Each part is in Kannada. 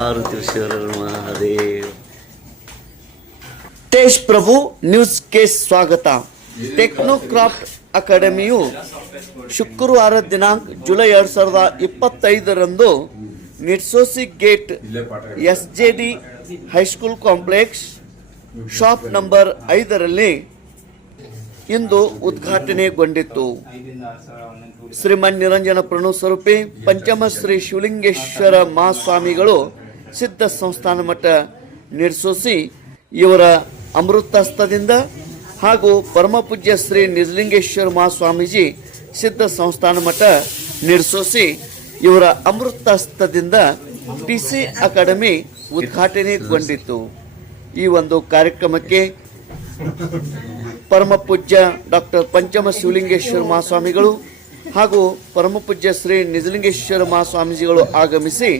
ಮಹಾದೇವ್. ತೇಜ್ ಪ್ರಭು ನ್ಯೂಸ್ಗೆ ಸ್ವಾಗತ. ಟೆಕ್ನೋಕ್ರಾಫ್ಟ್ ಅಕಾಡೆಮಿಯು ಶುಕ್ರವಾರ ದಿನಾಂಕ ಜುಲೈ 2025 ನಿಟ್ಸೋಸಿ gate SJD high school complex shop number 5ರಲ್ಲಿ ಇಂದು ಉದ್ಘಾಟನೆಗೊಂಡಿತು. ಶ್ರೀಮನ್ ನಿರಂಜನ ಪ್ರಣವ ಸ್ವರೂಪಿ ಪಂಚಮ ಶ್ರೀ ಶಿವಲಿಂಗೇಶ್ವರ ಮಹಾಸ್ವಾಮಿಗಳು ಸಿದ್ಧ ಸಂಸ್ಥಾನ ಮಠ ನಿಟ್ಸೋಸಿ ಇವರ ಅಮೃತಹಸ್ತದಿಂದ ಹಾಗೂ ಪರಮಪೂಜ್ಯ ಶ್ರೀ ನಿಜಲಿಂಗೇಶ್ವರ ಮಹಾಸ್ವಾಮೀಜಿ ಸಿದ್ಧ ಸಂಸ್ಥಾನ ಮಠ ನಿಟ್ಸೋಸಿ ಇವರ ಅಮೃತಹಸ್ತದಿಂದ TC ಅಕಾಡೆಮಿ ಉದ್ಘಾಟನೆಗೊಂಡಿತು. ಈ ಒಂದು ಕಾರ್ಯಕ್ರಮಕ್ಕೆ ಪರಮಪೂಜ್ಯ ಡಾಕ್ಟರ್ ಪಂಚಮ ಶಿವಲಿಂಗೇಶ್ವರ ಮಹಾಸ್ವಾಮಿಗಳು ಹಾಗೂ ಪರಮಪೂಜ್ಯ ಶ್ರೀ ನಿಜಲಿಂಗೇಶ್ವರ ಮಹಾಸ್ವಾಮೀಜಿಗಳು ಆಗಮಿಸಿ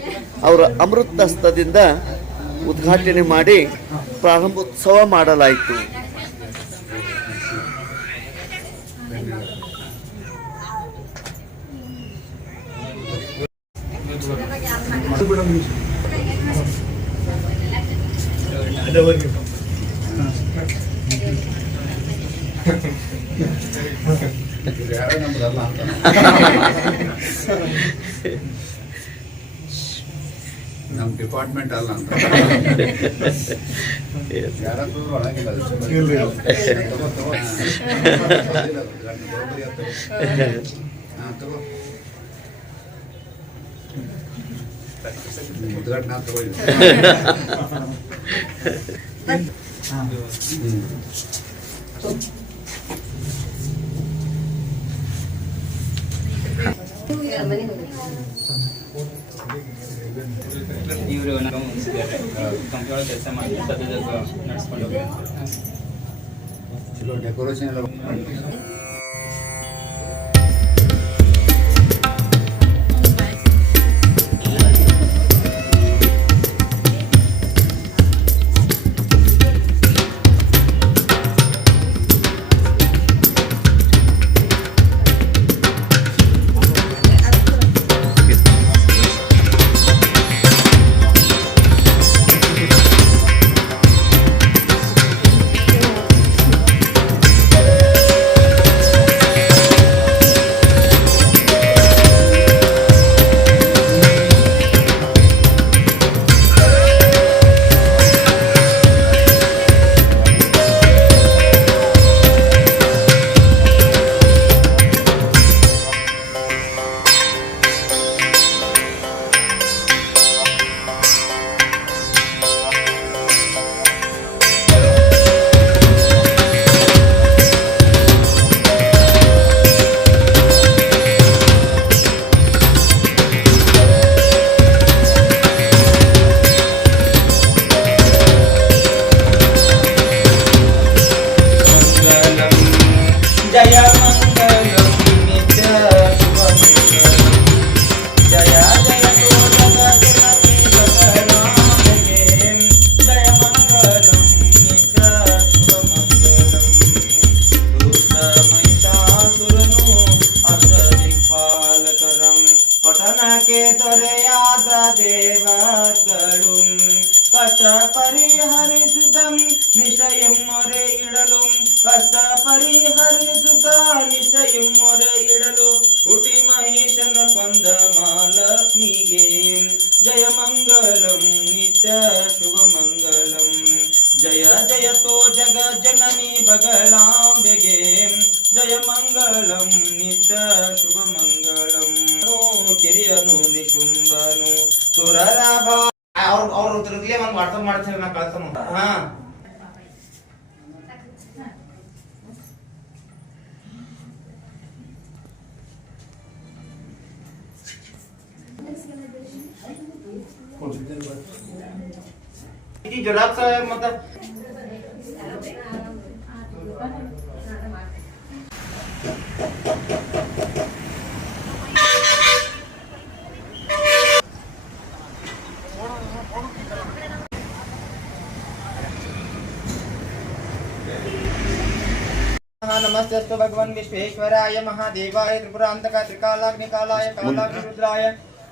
ಅವರ ಅಮೃತಹಸ್ತದಿಂದ ಉದ್ಘಾಟನೆ ಮಾಡಿ ಪ್ರಾರಂಭೋತ್ಸವ ಮಾಡಲಾಯಿತು. ನಮ್ಮ ಡಿಪಾರ್ಟ್ಮೆಂಟ್ ಅಲ್ಲ ಅಂತ ಯಾರಾದ್ರೂ ಒಳಗಿಲ್ಲ ಉದ್ಘಾಟನಾ ತಗೊಳ್ಳಿ. ಇವರು ಕಂಪ್ನಿ ಒಳಗೆ ಕೆಲಸ ಮಾಡಿ ನಡೆಸ್ಕೊಂಡು ಚಲೋ ಡೆಕೋರೇಷನ್ ಎಲ್ಲ ದೊರೆಯಾದ ದೇವಗಳು ಕಷ್ಟ ಪರಿಹರಿಸುತ್ತ ನಿಶ್ಚಯ ಮೊರೆ ಇಡಲು ಕಷ್ಟ ಪರಿಹರಿಸುತ್ತ ನಿಶ್ಚಯ ಮೊರೆ ಇಡಲು ಕುಟಿ ಮಹೇಶನ ಕೊಂದ ಮಹಾಲಕ್ಷ್ಮಿಗೆ ಜಯ ಮಂಗಲಂ ನಿತ್ಯ ಶುಭ ಮಂಗಲಂ ಜಯ ಜಯತೋ ಜಗ ಜನನಿ ಬಗಳಾಂಬೆಗೆ ಜಯ ಮಂಗಲಂ ನಿತ್ಯ ಶುಭ ಮಂಗಳಂ. ಕಿರಿಯನು ನಿಶುಂಬನು ಸುರರ ಅವ್ರ ತಿರುಗಲೇ ಒಂದು ವಾಟ್ಸಪ್ ಮಾಡ್ತೀವಿ ನಾ ಕಳ್ಸೋಣ. ಹಾ ಜೆರಾಕ್ಸ್ ಮತ್ತೆ नमस्ते भगवान विश्वेश्वराय महादेवाय त्रिपुरांतक त्रिकालाग्निकालाय कालाग्निरुद्राय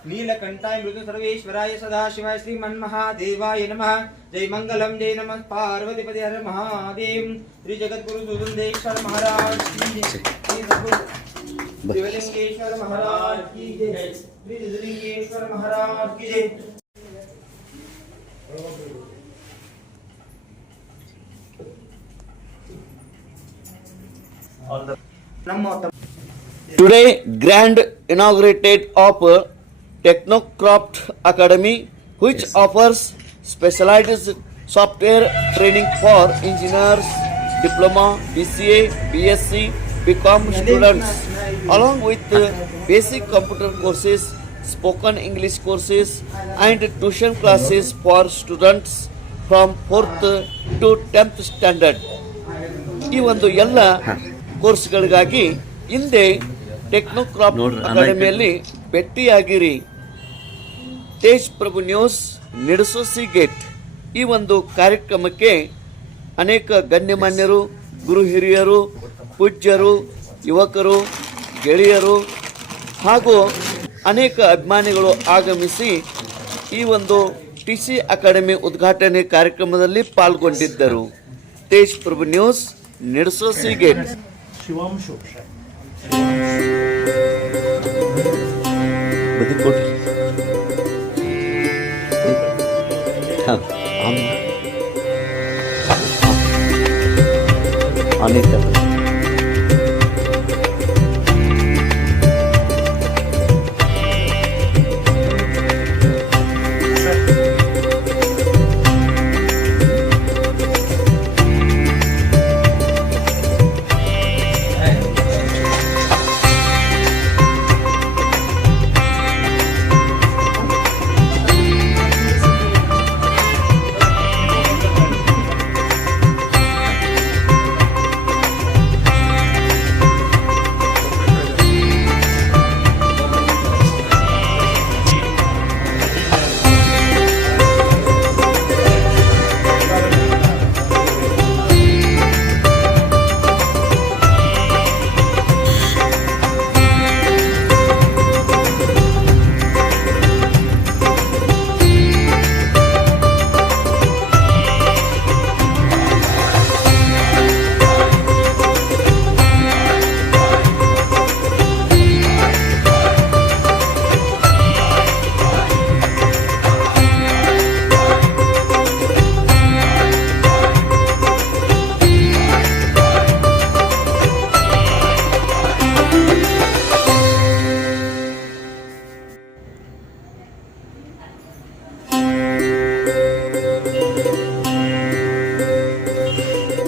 नीलकंठाय मृदु सर्वेश्वराय सदाशिवाय श्रीमन्महादेवाय नमः। जय मंगलम जय नमः पार्वतीपति हर महादेव। श्री जगद्गुरु सुदुंदेश्वर महाराज की जय। श्री शिवलिंगेश्वर महाराज की जय। श्री निजलिंगेश्वर महाराज की जय। नमो Today, grand inaugurated of Technocraft Academy, which offers specialized software training for engineers, diploma, BCA, BSc, BCom students, along with basic computer courses, spoken English courses, and tuition classes for students from 4th to 10th standard. ಈ ಒಂದು ಎಲ್ಲ ಕೋರ್ಸ್ಗಳಿಗಾಗಿ ಹಿಂದೆ ಟೆಕ್ನೋಕ್ರಾಫ್ಟ್ ಅಕಾಡೆಮಿಯಲ್ಲಿ ಭೇಟಿಯಾಗಿರಿ. ತೇಜ್ ಪ್ರಭು ನ್ಯೂಸ್ ನಿಡಸೋಸಿ ಗೇಟ್ ಈ ಒಂದು ಕಾರ್ಯಕ್ರಮಕ್ಕೆ ಅನೇಕ ಗಣ್ಯಮಾನ್ಯರು, ಗುರು ಹಿರಿಯರು, ಪೂಜ್ಯರು, ಯುವಕರು, ಗೆಳೆಯರು ಹಾಗೂ ಅನೇಕ ಅಭಿಮಾನಿಗಳು ಆಗಮಿಸಿ ಈ ಒಂದು TC ಅಕಾಡೆಮಿ ಉದ್ಘಾಟನೆ ಕಾರ್ಯಕ್ರಮದಲ್ಲಿ ಪಾಲ್ಗೊಂಡಿದ್ದರು. ತೇಜ್ ಪ್ರಭು ನ್ಯೂಸ್ ನಿಡಸೋಸಿ ಗೇಟ್. ಬದುಕೊಡ್ರಿ. ಅನಿತಾ